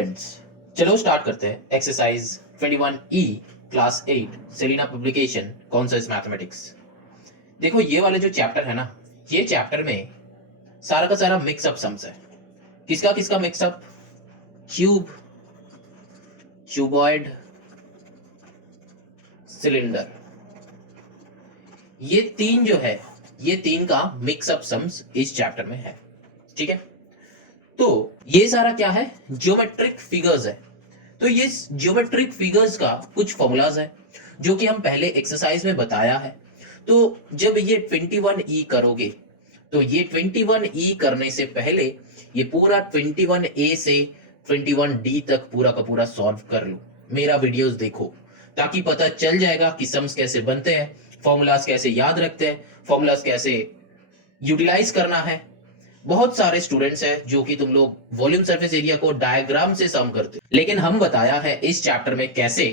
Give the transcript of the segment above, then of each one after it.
Students, चलो start करते हैं exercise 21E class 8 Selina publication concepts mathematics. देखो ये वाले जो चैप्टर है ना, ये चैप्टर में सारा का सारा मिक्सअप सम्स है। किसका किसका मिक्सअप? क्यूब, क्यूबॉइड, सिलेंडर, ये तीन जो है, ये तीन का मिक्सअप सम्स इस चैप्टर में है। ठीक है, तो ये सारा क्या है? ज्योमेट्रिक फिगर्स है। तो ये ज्योमेट्रिक फिगर्स का कुछ फॉर्मूलाज है जो कि हम पहले एक्सरसाइज में बताया है। तो जब ये 21E करोगे तो ये 21E करने से पहले ये पूरा 21A से 21D तक पूरा का पूरा सॉल्व कर लो, मेरा वीडियोस देखो, ताकि पता चल जाएगा कि सम्स कैसे बनते हैं, फॉर्मूलाज कैसे याद रखते हैं, फॉर्मूलाज कैसे यूटिलाइज करना है। बहुत सारे स्टूडेंट्स हैं जो कि तुम लोग वॉल्यूम सरफेस एरिया को डायग्राम से सम करते हो, लेकिन हम बताया है इस चैप्टर में कैसे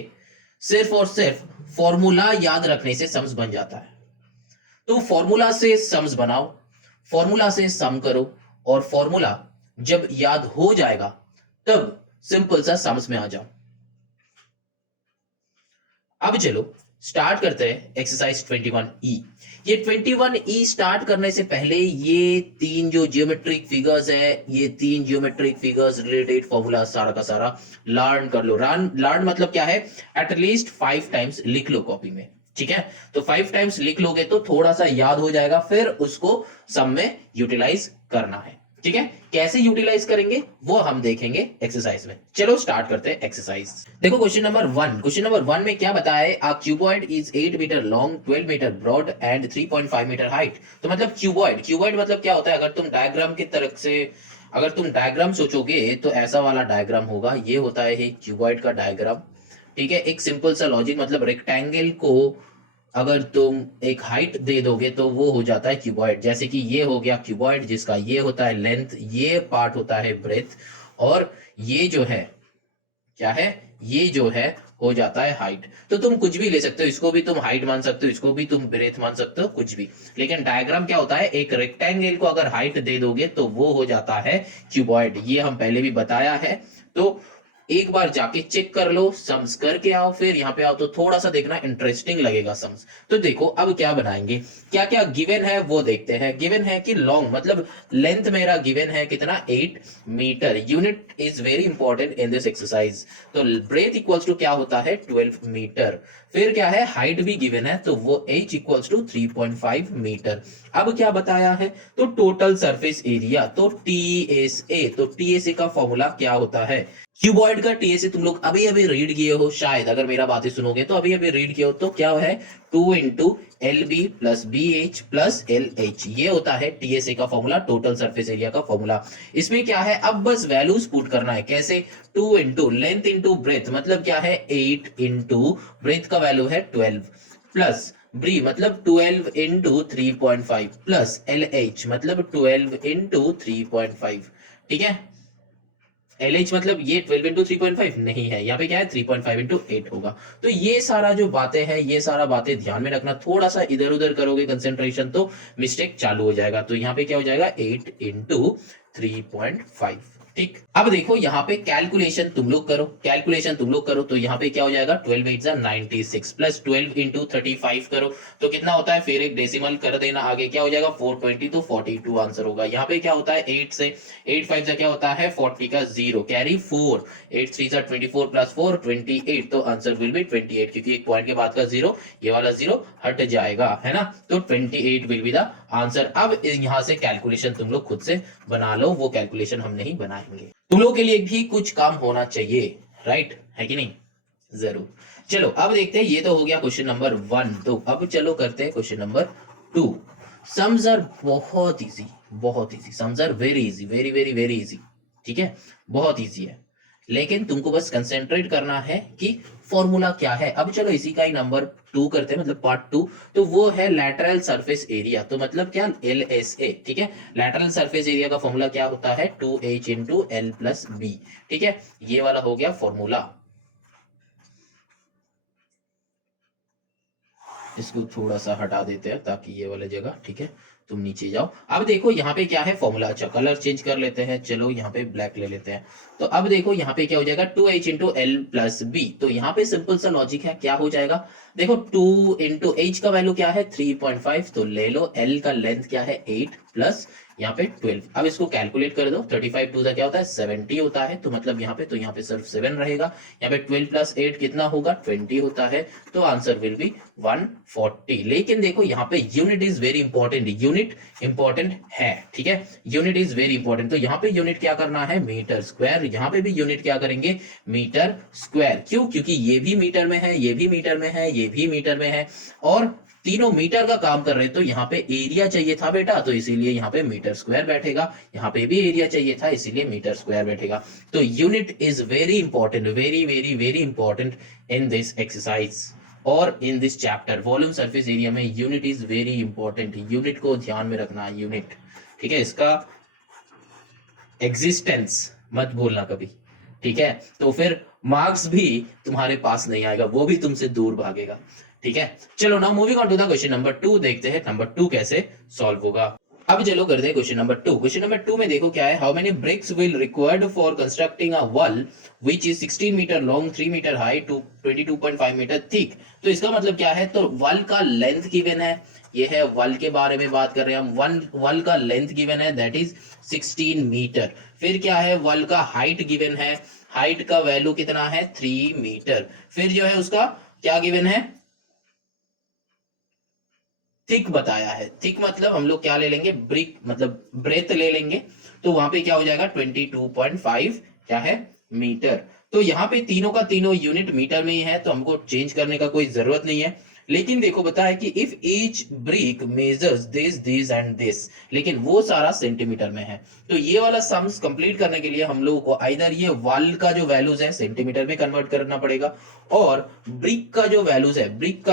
सिर्फ और सिर्फ फॉर्मूला याद रखने से सम्स बन जाता है। तो फॉर्मूला से सम्स बनाओ, फॉर्मूला से सम करो, और फॉर्मूला जब याद हो जाएगा तब सिंपल सा सम्स में आ जाओ। अब चलो स्टार्ट करते हैं एक्सरसाइज 21E। ये 21E स्टार्ट करने से पहले ये तीन जो ज्योमेट्रिक फिगर्स है, ये तीन ज्योमेट्रिक फिगर्स रिलेटेड फॉर्मूला सारा का सारा लर्न कर लो। लर्न मतलब क्या है? एटलीस्ट 5 टाइम्स लिख लो कॉपी में। ठीक है, तो 5 टाइम्स लिख लोगे तो थोड़ा सा याद हो जाएगा, फिर उसको सम में यूटिलाइज करना है। ठीक है, कैसे यूटिलाइज करेंगे वो हम देखेंगे एक्सरसाइज में। चलो स्टार्ट करते हैं एक्सरसाइज। देखो क्वेश्चन नंबर 1, क्वेश्चन नंबर 1 में क्या बताया है? A cuboid is 8 metre long, 12 metre broad and 3.5 metre height. तो मतलब क्यूबॉइड मतलब क्या होता है? अगर तुम डायग्राम की तरफ से अगर तुम डायग्राम सोचोगे तो ऐसा वाला डायग्राम होगा, ये होता है क्यूबॉइड का डायग्राम। ठीक है, एक सिंपल सा लॉजिक, मतलब रेक्टेंगल को अगर तुम एक हाइट दे दोगे तो वो हो जाता है क्यूबॉइड। जैसे कि ये हो गया क्यूबॉइड, जिसका ये होता है लेंथ, ये पार्ट होता है ब्रेथ, और ये जो है क्या है? ये जो है हो जाता है हाइट। तो तुम कुछ भी ले सकते हो, इसको भी तुम हाइट मान सकते हो, इसको भी तुम ब्रेथ मान सकते हो, कुछ भी। लेकिन डायग्राम क्या होता है? एक रेक्टेंगल को अगर हाइट दे दोगे तो वो हो जाता है क्यूबॉइड। ये हम पहले भी बताया है, तो एक बार जाके चेक कर लो, सम्स करके आओ, फिर यहाँ पे आओ तो थोड़ा सा देखना, इंटरेस्टिंग लगेगा सम्स। तो देखो अब क्या बनाएंगे, क्या क्या गिवन है वो देखते हैं। गिवन है कि लॉन्ग मतलब लेंथ मेरा गिवन है कितना? 8 metre. Unit is very important in this exercise. तो ब्रेथ इक्वल्स टू क्या होता है? 12 मीटर। फिर क्या है? हाइट भी गिवन है, तो वो h इक्वल्स टू 3.5 मीटर। अब क्या बताया है? तो टोटल सरफेस एरिया, तो TSA। तो TSA का फॉर्मूला क्या होता है? क्यूबॉइड का TSA तुम लोग अभी अभी रीड किए हो शायद, अगर मेरा बातें सुनोगे तो अभी अभी रीड किए हो। तो क्या है? 2 into LB plus BH plus LH, ये होता है TSA का फॉर्मूला, टोटल सरफेस एरिया का फॉर्मूला। इसमें क्या है? अब बस वैल्यूज पुट करना है। कैसे? 2 इंटू लेंथ इंटू ब्रेथ, मतलब क्या है? 8 इंटू ब्रेथ का वैल्यू है 12, प्लस ब्री मतलब 12 इंटू 3.5, प्लस LH मतलब 12 इंटू 3.5। ठीक है, LH मतलब ये 12 इंटू 3.5 नहीं है, यहाँ पे क्या है? 3.5 इंटू 8 होगा। तो ये सारा जो बातें हैं, ये सारा बातें ध्यान में रखना। थोड़ा सा इधर उधर करोगे कंसेंट्रेशन तो मिस्टेक चालू हो जाएगा। तो यहाँ पे क्या हो जाएगा? 8 इंटू 3.5। ठीक, अब देखो यहाँ पे कैलकुलेशन तुम लोग करो, कैलकुलेशन तुम लोग करो। तो यहाँ पे क्या हो जाएगा? 12 8 96 प्लस 12 इंटू 35 करो तो कितना होता है? फिर एक डेसिमल कर देना आगे, क्या हो जाएगा? 420, तो 42 आंसर होगा। यहाँ पे क्या होता है? 8 से 8 5 से क्या होता है? 40 का 0 कैरी 4, 8 3 जा 24 प्लस 4 28, तो आंसर विल बी 28, क्योंकि एक पॉइंट के बाद का 0, ये वाला 0 हट जाएगा, है ना? तो 28 विल बी द आंसर। अब यहाँ से कैलकुलेशन तुम लोग खुद से बना लो, वो कैलकुलेशन हम नहीं बनाएंगे। तुम लोग के लिए भी कुछ काम होना चाहिए, राइट है कि नहीं? जरूर। चलो अब देखते हैं, ये तो हो गया क्वेश्चन नंबर 1। तो अब चलो करते हैं क्वेश्चन नंबर 2। सम्स आर बहुत इजी, बहुत easy. Sums are very easy, very very very easy. ठीक है, बहुत इजी है, लेकिन तुमको बस कंसेंट्रेट करना है कि फॉर्मूला क्या है। अब चलो इसी का ही नंबर 2 करते हैं, मतलब पार्ट 2। तो वो है लैटरल सरफेस एरिया, तो मतलब क्या? LSA। ठीक है, लैटरल सरफेस एरिया का फॉर्मूला क्या होता है? 2H into L plus B। ठीक है, ये वाला हो गया फॉर्मूला। इसको थोड़ा सा हटा देते हैं ताकि ये वाला जगह, ठीक है, तुम नीचे जाओ। अब देखो यहाँ पे क्या है फॉर्मूला, अच्छा कलर चेंज कर लेते हैं, चलो यहाँ पे ब्लैक ले लेते हैं। तो अब देखो यहाँ पे क्या हो जाएगा 2h into L plus B. तो यहाँ पे सिंपल सा लॉजिक है, क्या हो जाएगा, देखो 2 इंटू एच का वैल्यू क्या है 3.5, तो ले लो, एल का लेंथ क्या है 8 प्लस यहाँ पे 12। अब इसको कैलकुलेट कर दो, 35 टू क्या होता है 70 होता है, तो मतलब यहाँ पे, तो यहाँ पे सिर्फ 7 रहेगा। यहाँ पे 12 प्लस 8 कितना होगा 20 होता है, तो आंसर विल बी 140। लेकिन देखो यहाँ पे unit is very important, unit important है, ठीक है, यूनिट इज वेरी इंपॉर्टेंट। तो यहाँ पे यूनिट क्या करना है मीटर स्क्वायर, यहाँ पे भी यूनिट क्या करेंगे मीटर स्क्वायर। क्यों, क्योंकि ये भी मीटर में है, ये भी मीटर में है, ये भी मीटर में है, और तीनों मीटर का काम कर रहे हैं। तो यहाँ पे एरिया चाहिए था बेटा, तो इसीलिए यहाँ पे मीटर स्क्वायर बैठेगा, यहाँ पे भी एरिया चाहिए था, इसीलिए मीटर स्क्वायर बैठेगा। तो unit is very important, very very very important in this exercise और in this chapter. Volume surface area में unit is very important, unit को ध्यान में रखना, यूनिट, ठीक है, इसका एग्जिस्टेंस मत भूलना कभी, ठीक है, तो फिर मार्क्स भी तुम्हारे पास नहीं आएगा, वो भी तुमसे दूर भागेगा, ठीक है। चलो now moving on to the question number 2, देखते हैं नंबर 2 कैसे सॉल्व होगा। अब चलो करते हैं क्वेश्चन नंबर 2। क्वेश्चन नंबर 2 में देखो क्या है, how many bricks will required for constructing a wall which is 16 metre long, 3 metre high to 22.5 metre thick. तो इसका मतलब क्या है, तो वॉल का लेंथ गिवन है, ये है वॉल के बारे में बात कर रहे हैं हम, वॉल का लेंथ गिवन है दैट इज 16 मीटर। फिर क्या है, वॉल का हाइट गिवन है, हाइट का वैल्यू कितना है 3 मीटर। फिर जो है उसका क्या गिवन है, थिक बताया है। थिक मतलब हम लोग क्या ले लेंगे, ब्रिक मतलब ब्रेथ ले लेंगे, तो वहां पे क्या हो जाएगा 22.5 क्या है मीटर। तो यहाँ पे तीनों का तीनों यूनिट मीटर में ही है, तो हमको चेंज करने का कोई जरूरत नहीं है। लेकिन देखो बताया कि if each brick measures this and this, लेकिन वो सारा सेंटीमीटर में है। तो ये वाला सम्स कंप्लीट करने के लिए हम लोगों को आइदर ये वॉल का जो वैल्यूज है सेंटीमीटर में कन्वर्ट करना पड़ेगा, और ब्रिक का जो वैल्यूज है, ब्रिक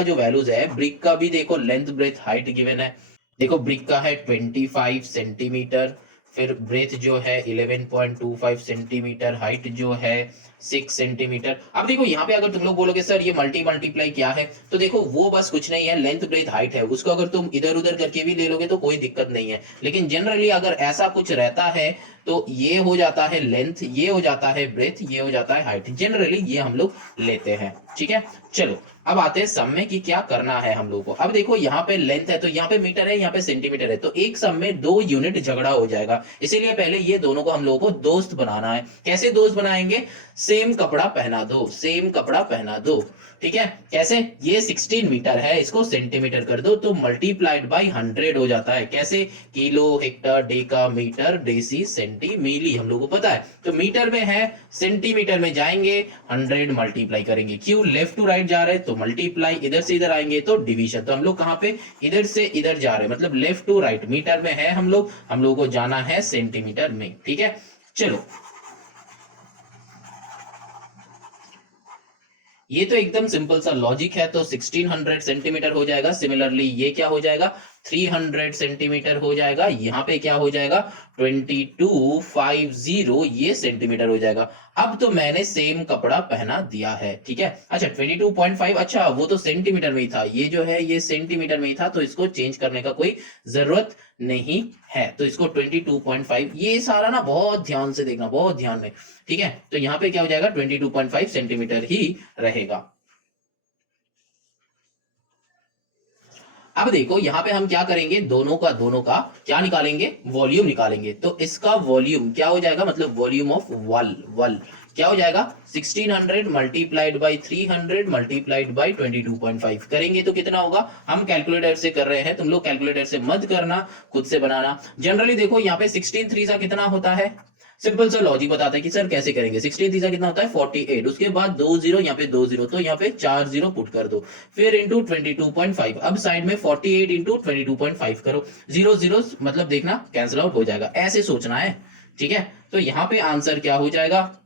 का भी देखो लेंथ ब्रेथ हाइट गिवन है। देखो ब्रिक का है 25 सेंटीमीटर, फिर ब्रेथ जो है 11.25 सेंटीमीटर, हाइट जो है 6 सेंटीमीटर। अब देखो यहाँ पे अगर तुम लोग बोलोगे सर ये मल्टीप्लाई क्या है, तो देखो वो बस कुछ नहीं है, लेंथ ब्रेथ हाइट है, उसको अगर तुम इधर उधर करके भी ले लोगे तो कोई दिक्कत नहीं है। लेकिन जनरली अगर ऐसा कुछ रहता है तो ये हो जाता है लेंथ, ये हो जाता है ब्रेथ, ये हो जाता है हाइट, जनरली ये हम लोग लेते हैं, ठीक है। चलो अब आते हैं सम में कि क्या करना है हम लोगों को। अब देखो यहाँ पे लेंथ है, तो यहाँ पे मीटर है, यहाँ पे सेंटीमीटर है, तो एक सम में 2 यूनिट झगड़ा हो जाएगा, इसीलिए पहले ये दोनों को हम लोगों को दोस्त बनाना है। कैसे दोस्त बनाएंगे, सेम कपड़ा पहना दो, सेम कपड़ा पहना दो, ठीक है। कैसे, ये 16 मीटर है, इसको सेंटीमीटर कर दो, तो मल्टीप्लाइड बाई 100 हो जाता है। कैसे, kilo hecto deca metre deci centi milli, हम लोगों को पता है। तो मीटर में है, सेंटीमीटर में जाएंगे 100 मल्टीप्लाई करेंगे, क्यों लेफ्ट टू राइट जा रहे हैं तो मल्टीप्लाई, इधर से इधर आएंगे तो डिवीजन। तो हम लोग कहां पे, इधर से इधर जा रहे हैं, मतलब लेफ्ट टू राइट, मीटर में है हम लोगों को जाना है सेंटीमीटर में, ठीक है। चलो ये तो एकदम सिंपल सा लॉजिक है, तो 1600 सेंटीमीटर हो जाएगा। सिमिलरली ये क्या हो जाएगा 300 सेंटीमीटर हो जाएगा। यहाँ पे क्या हो जाएगा 2250 ये सेंटीमीटर हो जाएगा। अब तो मैंने सेम कपड़ा पहना दिया है, ठीक है। अच्छा 22.5, अच्छा वो तो सेंटीमीटर में ही था, ये जो है ये सेंटीमीटर में ही था, तो इसको चेंज करने का कोई जरूरत नहीं है। तो इसको 22.5, ये सारा ना बहुत ध्यान से देखना, बहुत ध्यान में, ठीक है। तो यहाँ पे क्या हो जाएगा 22.5 सेंटीमीटर ही रहेगा। अब देखो यहाँ पे हम क्या करेंगे, दोनों का क्या निकालेंगे, वॉल्यूम निकालेंगे। तो इसका वॉल्यूम क्या हो जाएगा, मतलब वॉल्यूम ऑफ वॉल क्या हो जाएगा 1600 मल्टीप्लाइड बाई 300 मल्टीप्लाइड बाई 22.5 करेंगे तो कितना होगा। हम कैलकुलेटर से कर रहे हैं, तुम लोग कैलकुलेटर से मत करना, खुद से बनाना। जनरली देखो यहाँ पे 16 3 सा कितना होता है, सिंपल सा लॉजिक बताते हैं कि सर कैसे करेंगे। 16 तीसरा कितना होता है 48, उसके बाद 2 जीरो, यहाँ पे 2 जीरो, तो यहाँ पे 4 जीरो पुट कर दो, फिर इंटू 22.5। अब साइड में 48 इंटू 22.5 करो, जीरो जीरो मतलब देखना कैंसिल आउट हो जाएगा, ऐसे सोचना है, ठीक है। तो यहाँ पे आंसर क्या हो जाएगा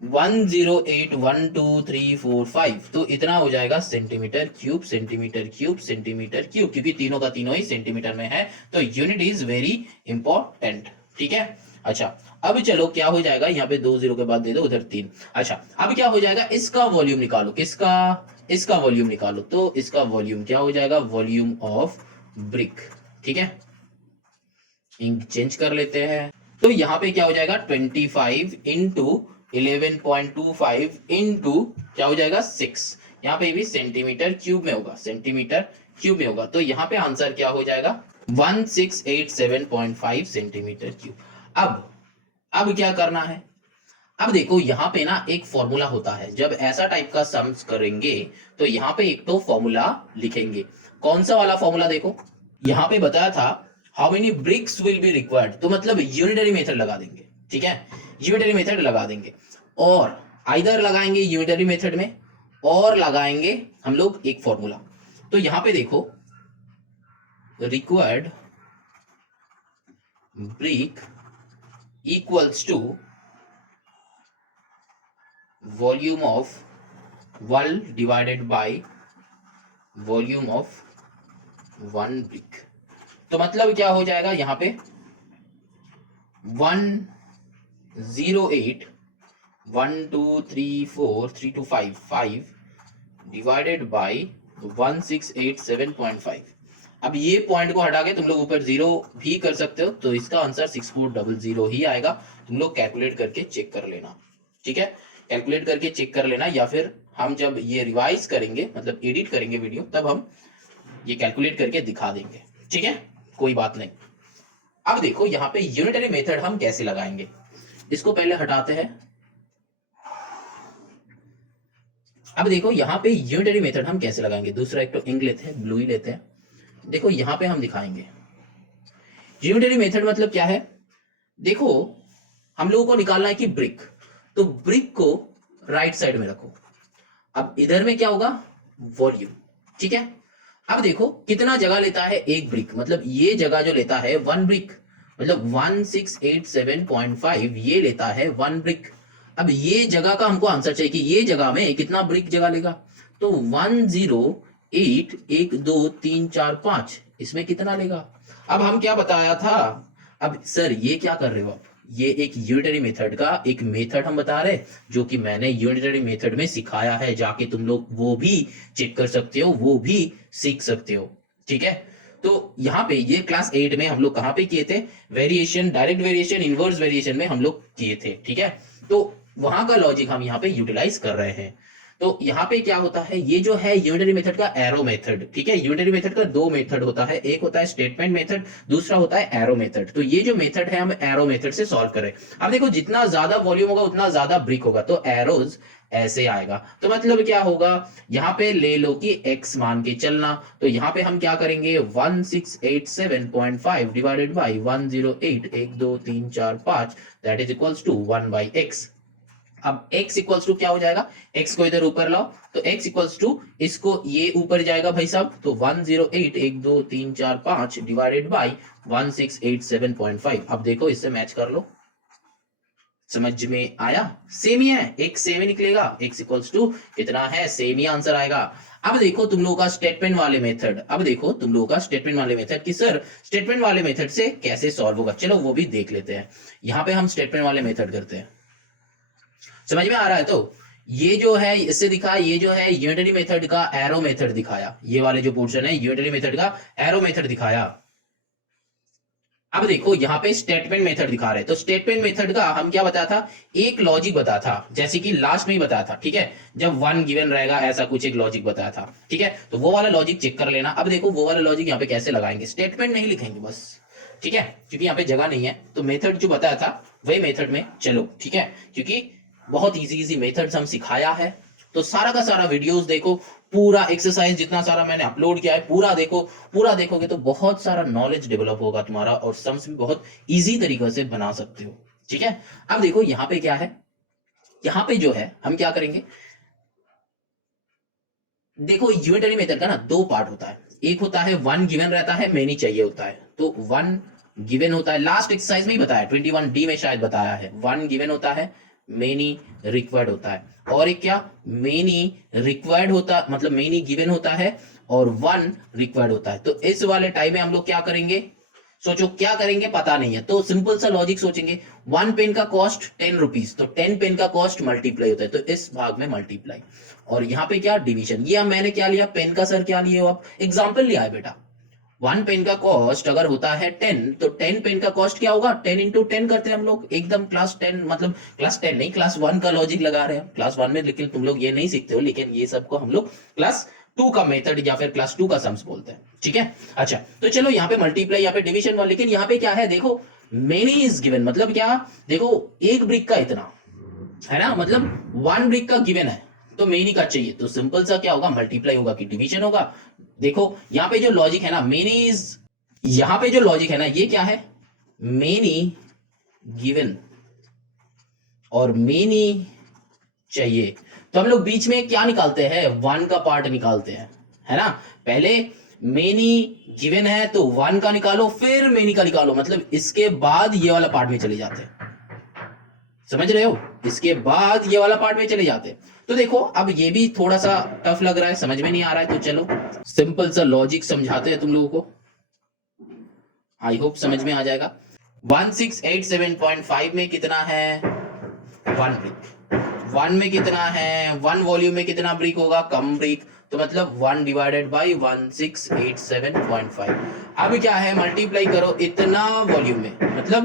1081234 तो इतना हो जाएगा centimetre cube, centimetre cube, centimetre cube, क्योंकि तीनों का तीनों ही सेंटीमीटर में है। तो यूनिट इज वेरी इंपॉर्टेंट, ठीक है। अच्छा अब चलो क्या हो जाएगा, यहाँ पे 2 0 के बाद दे दो, उधर 3। अच्छा अब क्या हो जाएगा, इसका वॉल्यूम निकालो, किसका, इसका वॉल्यूम निकालो। तो इसका वॉल्यूम क्या हो जाएगा, वॉल्यूम ऑफ ब्रिक। ठीक है, इंक चेंज कर लेते हैं। तो यहाँ पे क्या हो जाएगा, 25 इंटू 11.25 इंटू क्या हो जाएगा 6, यहाँ पे भी सेंटीमीटर क्यूब में होगा, सेंटीमीटर क्यूब में होगा। तो यहाँ पे आंसर क्या हो जाएगा, 1687.5 सेंटीमीटर क्यूब। अब क्या करना है, अब देखो यहाँ पे ना एक फॉर्मूला होता है, जब ऐसा टाइप का सम्स करेंगे तो यहाँ पे एक तो फॉर्मूला लिखेंगे। कौन सा वाला फॉर्मूला, देखो यहाँ पे बताया था how many bricks will be required, तो मतलब यूनिटरी मेथड लगा देंगे। ठीक है, यूनिटरी मेथड लगा देंगे, और आइदर लगाएंगे यूनिटरी मेथड में और लगाएंगे हम लोग एक फॉर्मूला। तो यहाँ पे देखो required brick equals to volume of wall divided by volume of one brick. तो मतलब क्या हो जाएगा, यहाँ पे 108 1 2 3 4 3 2 5 डिवाइडेड बाय 1687.5। अब ये पॉइंट को हटा के तुम लोग ऊपर 0 भी कर सकते हो, तो इसका आंसर 6400 ही आएगा। तुम लोग कैलकुलेट करके चेक कर लेना। ठीक है, कैलकुलेट करके चेक कर लेना, या फिर हम जब ये रिवाइज करेंगे, मतलब एडिट करेंगे वीडियो, तब हम ये कैलकुलेट करके दिखा देंगे। ठीक है, कोई बात नहीं। अब देखो यहाँ पे यूनिटरी मेथड हम कैसे लगाएंगे, इसको पहले हटाते हैं। अब देखो यहाँ पे यूनिटरी मेथड हम कैसे लगाएंगे, दूसरा एक तो इंक लेते हैं, ब्लू ही लेते हैं। देखो यहाँ पे हम दिखाएंगे यूनिटरी मेथड मतलब क्या है। देखो हम लोगों को निकालना है कि ब्रिक, तो ब्रिक को राइट साइड में रखो। अब इधर में क्या होगा, वॉल्यूम। ठीक है, अब देखो कितना जगह लेता है एक ब्रिक, मतलब ये जगह जो लेता है 1 ब्रिक, मतलब 1687.5 ये लेता है 1 ब्रिक। अब ये जगह का हमको आंसर चाहिए कि ये जगह में कितना ब्रिक जगह लेगा, तो 108 1 2 3 4 5 इसमें कितना लेगा। अब हम क्या बताया था, अब सर ये क्या कर रहे हो आप, ये एक यूनिटरी मेथड का एक मेथड हम बता रहे, जो कि मैंने यूनिटरी मेथड में सिखाया है, जाके तुम लोग वो भी चेक कर सकते हो, वो भी सीख सकते हो। ठीक है, तो यहाँ पे ये क्लास 8 में हम लोग कहाँ पे किए थे, variation, direct variation, inverse variation में हम लोग किए थे। ठीक है, तो वहां का लॉजिक हम यहाँ पे यूटिलाइज कर रहे हैं। तो यहाँ पे क्या होता है, ये जो है यूनिटरी मेथड का एरो मेथड। ठीक है, यूनिटरी मेथड का 2 मेथड होता है, एक होता है स्टेटमेंट मेथड, दूसरा होता है एरो मेथड। तो ये जो मेथड है हम एरो मेथड से सॉल्व करें। अब देखो जितना ज्यादा वॉल्यूम होगा उतना ज्यादा ब्रिक होगा, तो एरोज ऐसे आएगा। तो मतलब क्या होगा, यहाँ पे ले लो कि x मान के चलना, तो यहाँ पे हम क्या करेंगे 1687.5 divided by 108 1 2 3 4 5 that is equals to 1 by x। अब x इक्वल्स टू क्या हो जाएगा, x को इधर ऊपर लाओ, तो x इक्वल्स टू इसको ये ऊपर जाएगा भाई साहब, तो 108 1 2 3 4 5 डिवाइडेड बाई 1687.5। अब देखो इससे मैच कर लो, समझ में आया, सेम ही है, एक सेम ही निकलेगा, x इक्वल्स टू कितना है, सेम ही आंसर आएगा। अब देखो तुम लोगों का स्टेटमेंट वाले मेथड, अब देखो तुम लोगों का स्टेटमेंट वाले मेथड कि सर स्टेटमेंट वाले मेथड से कैसे सॉल्व होगा, चलो वो भी देख लेते हैं। यहाँ पे हम स्टेटमेंट वाले मेथड करते हैं, समझ में आ रहा है। तो ये जो है इससे दिखा, ये जो है यूनिटरी मेथड का एरो मेथड दिखाया, ये वाले जो पोर्शन है यूनिटरी मेथड का एरो मेथड दिखाया। अब देखो यहाँ पे स्टेटमेंट मेथड दिखा रहे हैं, तो स्टेटमेंट मेथड का हम क्या बताया था, एक लॉजिक बताया था, जैसे कि लास्ट में ही बताया था। ठीक है, जब 1 गिवन रहेगा ऐसा कुछ एक लॉजिक बताया था। ठीक है, तो वो वाला लॉजिक चेक कर लेना। अब देखो वो वाला लॉजिक यहाँ पे कैसे लगाएंगे, स्टेटमेंट नहीं लिखेंगे बस। ठीक है, क्योंकि यहाँ पे जगह नहीं है, तो मेथड जो बताया था वही मेथड में चलो। ठीक है, क्योंकि बहुत इजी मेथड्स हम सिखाया है, तो सारा का सारा वीडियोस देखो, पूरा एक्सरसाइज जितना सारा मैंने अपलोड किया है पूरा देखो, पूरा देखोगे तो बहुत सारा नॉलेज डेवलप होगा तुम्हारा, और सम्स भी बहुत इजी तरीके से बना सकते हो। ठीक है, अब देखो यहाँ पे क्या है, यहाँ पे जो है हम क्या करेंगे, देखो यूनिटरी मेथड का ना 2 पार्ट होता है, एक होता है 1 गिवन रहता है, मेनी चाहिए होता है। तो 1 गिवन होता है, लास्ट एक्सरसाइज में ही बताया, 21D में शायद बताया है, 1 गिवन होता है, मेनी रिक्वायर्ड होता है, और एक क्या, मेनी रिक्वायर्ड होता, मतलब मेनी गिवन होता है और 1 रिक्वायर्ड होता है। तो इस वाले टाइम में हम लोग क्या करेंगे, सोचो क्या करेंगे, पता नहीं है, तो सिंपल सा लॉजिक सोचेंगे, 1 पेन का कॉस्ट 10 रुपीज, तो 10 पेन का कॉस्ट मल्टीप्लाई होता है, तो इस भाग में मल्टीप्लाई, और यहाँ पे क्या डिवीजन। ये मैंने क्या लिया, पेन का सर क्या लिए हो आप, एग्जाम्पल लिया है बेटा। 1 पेन का कॉस्ट अगर होता है 10, तो 10 पेन का कॉस्ट क्या होगा, 10 इंटू 10 करते हैं हम लोग, एकदम क्लास 10, मतलब क्लास 10 नहीं, क्लास 1 का लॉजिक लगा रहे हैं क्लास 1 में, लेकिन तुम लोग ये नहीं सीखते हो, लेकिन ये सबको हम लोग क्लास 2 का मेथड या फिर क्लास 2 का सम्स बोलते हैं, ठीक है। अच्छा, तो चलो यहाँ पे मल्टीप्लाई, यहाँ पे डिवीजन वाला, लेकिन यहाँ पे क्या है देखो, मेनी इज गिवन, मतलब क्या, देखो एक ब्रिक का इतना है ना, मतलब 1 ब्रिक का गिवन है, तो मेनी का चाहिए, तो सिंपल सा क्या होगा, मल्टीप्लाई होगा कि डिवीजन होगा। देखो यहाँ पे जो लॉजिक है ना, मेनी इज, यहां पे जो लॉजिक है ना, ये क्या है, मेनी गिवन और मेनी चाहिए, तो हम लोग बीच में क्या निकालते हैं, 1 का पार्ट निकालते हैं, है ना। पहले मेनी गिवन है तो 1 का निकालो, फिर मेनी का निकालो, मतलब इसके बाद ये वाला पार्ट में चले जाते हैं, समझ रहे हो, इसके बाद ये वाला पार्ट में चले जाते हैं। तो देखो अब ये भी थोड़ा सा टफ लग रहा है, समझ में नहीं आ रहा है, तो चलो सिंपल सा लॉजिक समझाते हैं तुम लोगों को, आई होप समझ में आ जाएगा। 1687.5 में कितना है, 1 ब्रिक, 1 में कितना है, 1 वॉल्यूम में कितना ब्रिक होगा, कम ब्रिक, तो मतलब 1 डिवाइडेड बाई 1687.5। अब क्या है, मल्टीप्लाई करो इतना वॉल्यूम में, मतलब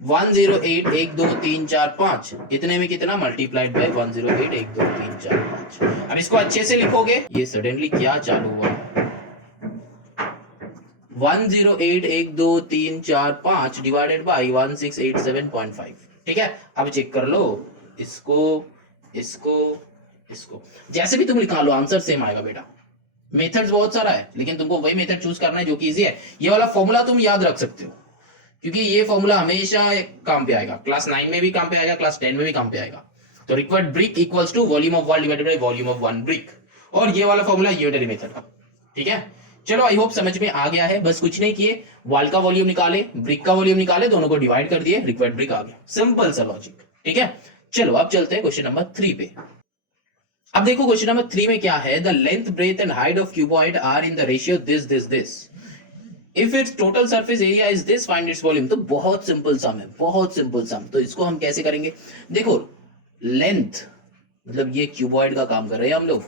108 1 2 3 4 5, इतने में कितना, मल्टीप्लाइड बाय 108 1 2 3 4 5। अब इसको अच्छे से लिखोगे, ये सडनली क्या चालू हुआ, 108 1 2 3 4 5 डिवाइडेड बाय 1687.5, ठीक है। अब चेक कर लो, इसको इसको इसको जैसे भी तुम लिखा लो, आंसर सेम आएगा बेटा। मेथड्स बहुत सारा है, लेकिन तुमको वही मेथड चूज करना है जो कि इजी है। ये वाला फॉर्मूला तुम याद रख सकते हो, क्योंकि ये फॉर्मूला हमेशा काम पे आएगा, क्लास 9 में भी काम पे आएगा, क्लास 10 में भी काम पे आएगा। तो required brick equals to volume of wall divided by volume of 1 brick, और ये वाला फॉर्मूला यूनिटरी मेथड का, ठीक है। चलो आई होप समझ में आ गया है, बस कुछ नहीं किए, वॉल का वॉल्यूम निकाले, ब्रिक का वॉल्यूम निकाले, दोनों को डिवाइड कर दिए, रिक्वायर्ड ब्रिक आ गया, सिंपल सा लॉजिक, ठीक है। चलो अब चलते हैं क्वेश्चन नंबर 3 पे। अब देखो क्वेश्चन नंबर 3 में क्या है, the length breadth and height of cuboid are in the ratio this this this, if its total surface area is this, find its volume. तो बहुत सिंपल सम है, बहुत सिंपल सम। तो इसको हम कैसे करेंगे, देखो लेंथ, मतलब ये क्यूबॉइड का काम कर रहे हैं हम लोग,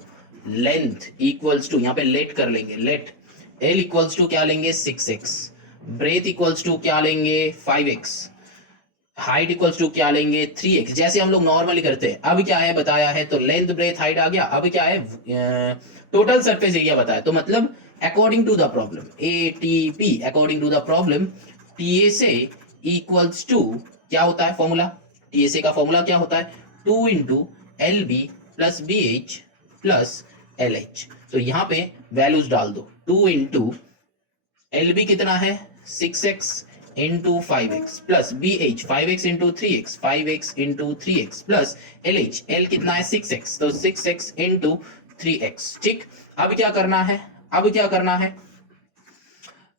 लेंथ इक्वल्स टू, यहाँ पे लेट कर लेंगे, लेट एल इक्वल्स टू क्या लेंगे 6x, ब्रेथ इक्वल्स टू क्या लेंगे 5x, हाइट इक्वल्स टू क्या लेंगे 3x, जैसे हम लोग नॉर्मली करते हैं। अब क्या है बताया है, तो लेंथ ब्रेथ हाइट आ गया। अब क्या है, टोटल सरफेस एरिया बताया, तो मतलब according to the problem ATP, according to the problem TSA equals to क्या होता है फॉर्मूला, TSA का फॉर्मूला क्या होता है, 2 into LB plus BH plus LH। तो यहाँ पे वैल्यूज डाल दो, 2 इंटू LB कितना है 6x into 5x plus BH 5x into 3x, 5x into 3x plus LH, L कितना है 6x, तो 6x इंटू 3x, ठीक। अब क्या करना है, अब क्या करना है,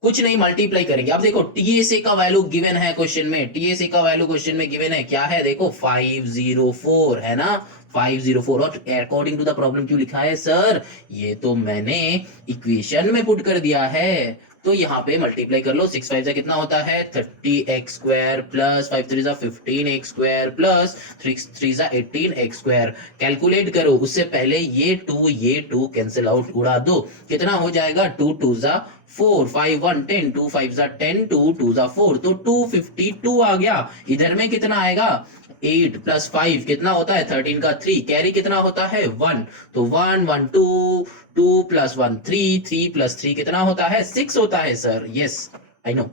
कुछ नहीं, मल्टीप्लाई करेंगे। अब देखो TSA का वैल्यू गिवन है क्वेश्चन में, TSA का वैल्यू क्वेश्चन में गिवन है, क्या है देखो 504 है ना, 504। और अकॉर्डिंग टू द प्रॉब्लम क्यों लिखा है सर, ये तो मैंने इक्वेशन में पुट कर दिया है, तो यहाँ पे मल्टीप्लाई कर लो, 6 5 जा कितना होता है 30x स्क्वायर प्लस 5 3 जा 15x स्क्वायर प्लस 3 3 जा 18x स्क्वायर। कैलकुलेट करो, उससे पहले ये 2 कैंसिल आउट, उड़ा दो, कितना हो जाएगा 2 2 जा 4 5 1 10, 2 5 जा 10, 2 2 जा 4, तो 252 आ गया। इधर में कितना आएगा 8 प्लस 5 कितना होता है 13 का 3, कैरी कितना होता है 1, तो 1 1 2 2 प्लस 1 3, 3 प्लस 3 कितना होता है 6 होता है सर, यस आई नो।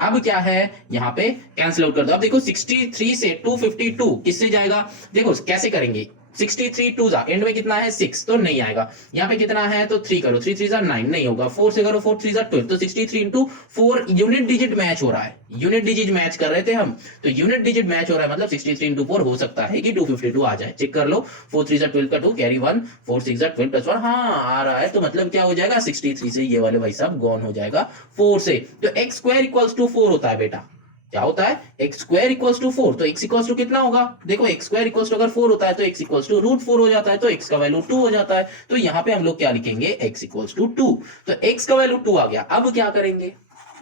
अब क्या है यहाँ पे कैंसिल आउट कर दो। अब देखो 63 से 252 किससे जाएगा, देखो कैसे करेंगे, 63 2 जा एंड में कितना है 6, तो नहीं आएगा। यहाँ पे कितना है तो 3 करो, 3 3 जा 9 नहीं होगा, 4 से करो 4 3 जा 12, तो 63 इंटू 4 यूनिट डिजिट मैच हो रहा है, यूनिट डिजिट मैच कर रहे थे हम, तो यूनिट डिजिट मैच हो रहा है, मतलब 63 इंटू 4 हो सकता है कि 252 आ जाए। चेक कर लो, 4 3 जा 12 का 2 कैरी 1, 4 6 जा 12 प्लस 1, हाँ आ रहा है, तो मतलब क्या हो जाएगा 63 से ये वाले भाई साहब गॉन हो जाएगा 4 से, तो x स्क्वायर इक्वल्स टू 4 होता है बेटा, क्या होता है एक्स स्क्वायर इक्वल्स टू 4, तो एक्स इक्वल्स टू कितना होगा, देखो एक्स स्क्वायर इक्वल्स टू अगर 4 होता है तो एक्स इक्वल्स टू √4 हो जाता है, तो एक्स का वैल्यू 2 हो जाता है, तो यहां पे हम लोग क्या लिखेंगे एक्स इक्वल्स टू 2, तो एक्स का वैल्यू 2 आ गया। अब क्या करेंगे,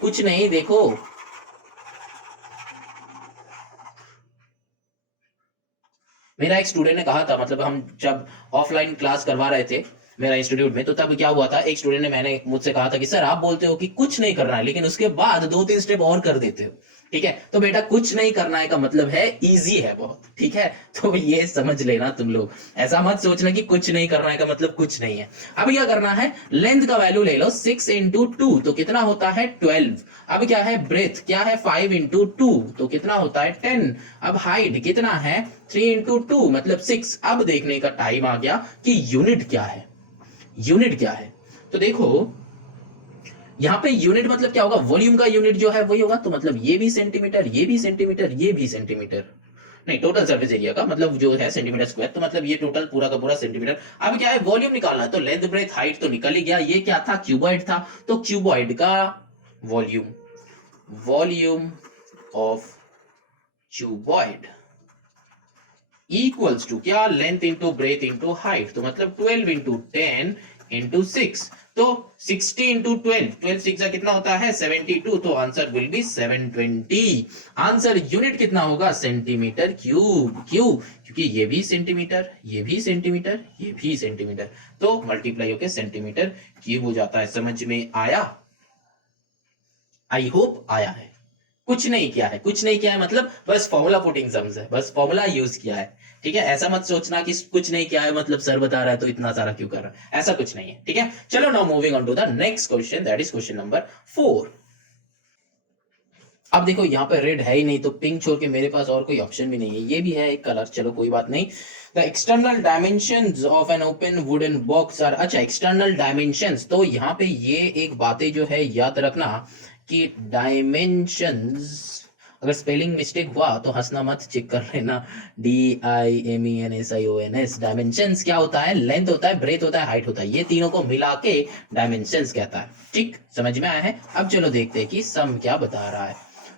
कुछ नहीं, देखो मेरा एक स्टूडेंट ने कहा था, मतलब हम जब ऑफलाइन क्लास करवा रहे थे मेरा इंस्टीट्यूट में, तो तब क्या हुआ था, एक स्टूडेंट ने मैंने मुझसे कहा था कि सर आप बोलते हो कि कुछ नहीं करना है, लेकिन उसके बाद 2-3 स्टेप और कर देते हो। ठीक है, तो बेटा कुछ नहीं करना है का मतलब है इजी है बहुत, ठीक है, तो ये समझ लेना तुम लोग, ऐसा मत सोचना कि कुछ नहीं करना है का मतलब कुछ नहीं है। अब क्या करना है, लेंथ का वैल्यू ले लो 6 इंटू 2, तो कितना होता है 12। अब क्या है ब्रेथ, क्या है 5 इंटू 2, तो कितना होता है 10। अब हाइट कितना है 3 इंटू 2 मतलब 6। अब देखने का टाइम आ गया कि यूनिट क्या है, यूनिट क्या है, तो देखो यहां पे यूनिट मतलब क्या होगा, वॉल्यूम का यूनिट जो है वही होगा, तो मतलब ये भी सेंटीमीटर, ये भी सेंटीमीटर, ये भी सेंटीमीटर, नहीं टोटल सरफेस एरिया का मतलब जो है सेंटीमीटर स्क्वायर, तो मतलब ये टोटल पूरा का पूरा सेंटीमीटर। अब क्या है वॉल्यूम निकालना है, तो लेंथ ब्रेथ हाइट तो निकल ही गया, ये क्या था क्यूबॉइड था, तो क्यूबॉइड का volume, volume of cuboid equals to क्या, length into breadth into height, तो मतलब 12 इंटू 10 इंटू 6, तो 60 इंटू 12, 12 6 कितना होता है 72, तो answer will be 720। Answer unit कितना होगा सेंटीमीटर क्यूब, क्यों, क्योंकि ये भी सेंटीमीटर, ये भी सेंटीमीटर, ये भी सेंटीमीटर, तो मल्टीप्लाई होकर सेंटीमीटर क्यूब हो जाता है। समझ में आया, आई होप आया है। कुछ नहीं किया है, कुछ नहीं किया है मतलब बस फॉर्मूला पुटिंग सम्स है, बस फॉर्मूला यूज किया है, ठीक है, ऐसा मत सोचना कि कुछ नहीं किया है मतलब सर बता रहा है तो इतना सारा क्यों कर रहा है, ऐसा कुछ नहीं है, ठीक है। चलो now moving on to the next question, that is question number 4। अब देखो यहाँ पे रेड है ही नहीं, तो पिंक छोड़ के मेरे पास और कोई ऑप्शन भी नहीं है, ये भी है एक कलर, चलो कोई बात नहीं। The external dimensions of an open wooden box are, अच्छा एक्सटर्नल डायमेंशंस, तो यहाँ पे ये एक बातें जो है याद रखना कि डायमेंशंस, अगर स्पेलिंग मिस्टेक हुआ तो हंसना मत, चेक कर लेना, DIMENSIONS। डायमेंशंस क्या होता है, लेंथ होता है, ब्रेथ होता है, हाइट होता है, ये तीनों को मिला के डायमेंशंस कहता है, ठीक, समझ में आया है। अब चलो देखते हैं कि सम क्या बता रहा है।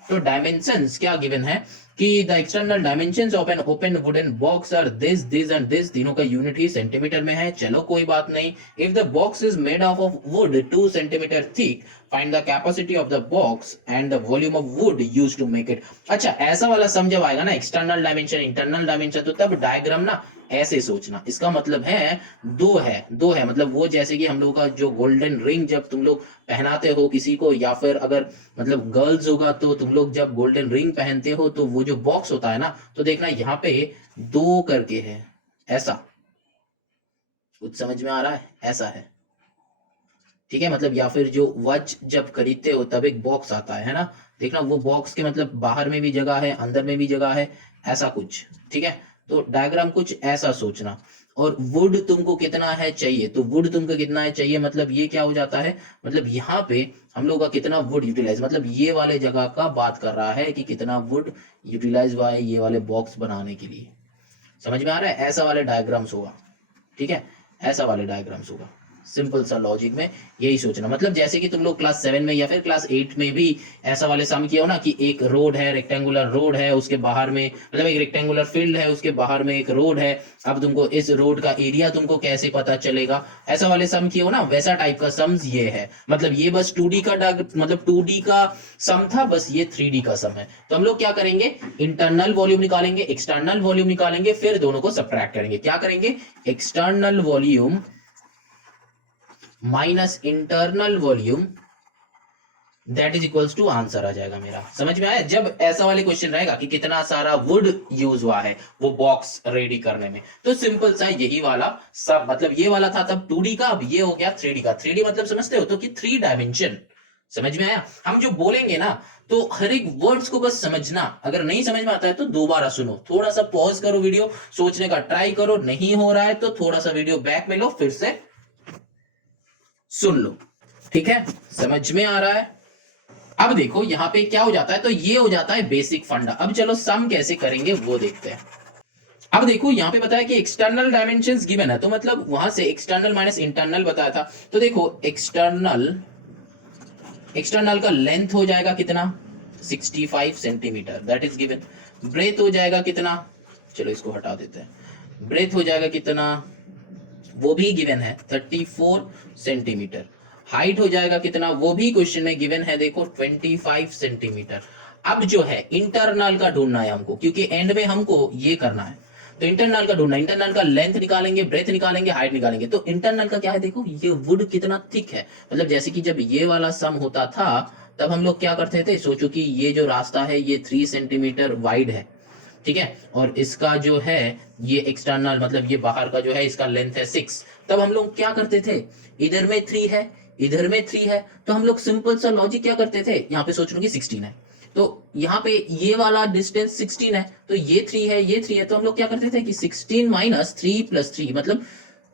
तो डायमेंशंस क्या गिवन है कि the external dimensions of an open wooden box are this and this, तीनों का यूनिट ही सेंटीमीटर में है, चलो कोई बात नहीं। If the box is made of wood 2 centimetre thick, find the capacity of the box and the volume of wood used to make it. अच्छा ऐसा वाला सम जब आएगा ना, एक्सटर्नल डायमेंशन इंटरनल डायमेंशन, तो तब डायग्राम ना ऐसे सोचना, इसका मतलब है दो है मतलब वो जैसे कि हम लोग का जो गोल्डन रिंग जब तुम लोग पहनाते हो किसी को, या फिर अगर मतलब गर्ल्स होगा तो तुम लोग जब गोल्डन रिंग पहनते हो तो वो जो बॉक्स होता है ना, तो देखना यहाँ पे 2 करके है, ऐसा कुछ समझ में आ रहा है, ऐसा है, ठीक है, मतलब या फिर जो वॉच जब खरीदते हो तब एक बॉक्स आता है ना, देखना वो बॉक्स के मतलब बाहर में भी जगह है अंदर में भी जगह है, ऐसा कुछ, ठीक है, तो डायग्राम कुछ ऐसा सोचना। और वुड तुमको कितना है चाहिए, तो वुड तुमको कितना है चाहिए, मतलब ये क्या हो जाता है, मतलब यहाँ पे हम लोग का कितना वुड यूटिलाइज, मतलब ये वाले जगह का बात कर रहा है कि कितना वुड यूटिलाइज हुआ है ये वाले बॉक्स बनाने के लिए, समझ में आ रहा है, ऐसा वाले डायग्राम्स होगा, ठीक है, ऐसा वाले डायग्राम्स होगा। सिंपल सा लॉजिक में यही सोचना, मतलब जैसे कि तुम लोग क्लास 7 में या फिर क्लास 8 में भी ऐसा वाले सम किया हो ना कि एक रोड है, रेक्टेंगुलर रोड है, उसके बाहर में मतलब एक रेक्टेंगुलर फील्ड है, उसके बाहर में एक रोड है, अब तुमको इस रोड का एरिया तुमको कैसे पता चलेगा, ऐसा वाले सम किए हो ना, वैसा टाइप का सम्स ये है, मतलब ये बस 2D का मतलब 2D का सम था, बस ये 3D का सम है। तो हम लोग क्या करेंगे, इंटरनल वॉल्यूम निकालेंगे, एक्सटर्नल वॉल्यूम निकालेंगे, फिर दोनों को सब्ट्रैक्ट करेंगे, क्या करेंगे, external volume minus internal volume that is equals to answer आ जाएगा मेरा, समझ में आया। जब ऐसा वाले क्वेश्चन रहेगा कि कितना सारा वुड यूज हुआ है वो बॉक्स रेडी करने में, तो सिंपल सा यही वाला सब, मतलब ये वाला था तब 2D का, अब ये हो गया 3D का। 3D मतलब समझते हो तो कि 3 डायमेंशन, समझ में आया। हम जो बोलेंगे ना तो हर एक वर्ड्स को बस समझना, अगर नहीं समझ में आता है तो दोबारा सुनो, थोड़ा सा पॉज करो वीडियो, सोचने का ट्राई करो, नहीं हो रहा है तो थोड़ा सा वीडियो बैक में लो, फिर से सुन लो, ठीक है, समझ में आ रहा है। अब देखो यहां पे क्या हो जाता है, तो ये हो जाता है बेसिक फंडा। अब चलो सम कैसे करेंगे वो देखते हैं। अब देखो यहां पे बताया कि एक्सटर्नल डायमेंशंस गिवन है, तो मतलब वहां से एक्सटर्नल माइनस इंटरनल बताया था, तो देखो एक्सटर्नल का लेंथ हो जाएगा कितना 65 centimetre, that is given. Breadth हो जाएगा कितना, चलो इसको हटा देते हैं, ब्रेथ हो जाएगा कितना, वो भी गिवन है 34 सेंटीमीटर। हाइट हो जाएगा कितना, वो भी क्वेश्चन में गिवन है, देखो 25 सेंटीमीटर। अब जो है इंटरनल का ढूंढना है हमको, क्योंकि एंड में हमको ये करना है, तो इंटरनल का ढूंढना, इंटरनल का लेंथ निकालेंगे, ब्रेथ निकालेंगे, हाइट निकालेंगे। तो इंटरनल का क्या है, देखो ये वुड कितना थिक है, मतलब जैसे कि जब ये वाला सम होता था तब हम लोग क्या करते थे, सोचो कि ये जो रास्ता है ये 3 सेंटीमीटर वाइड है, ठीक है, और इसका जो है ये एक्सटर्नल मतलब ये बाहर का जो है इसका लेंथ है 6। तब हम लोग क्या करते थे, इधर में 3 है, इधर में 3 है, तो हम लोग सिंपल सा लॉजिक क्या करते थे, यहाँ पे सोच लो कि 16 है, तो यहाँ पे ये वाला डिस्टेंस 16 है, तो ये 3 है, ये 3 है, तो हम लोग क्या करते थे कि 16 माइनस 3 प्लस 3 मतलब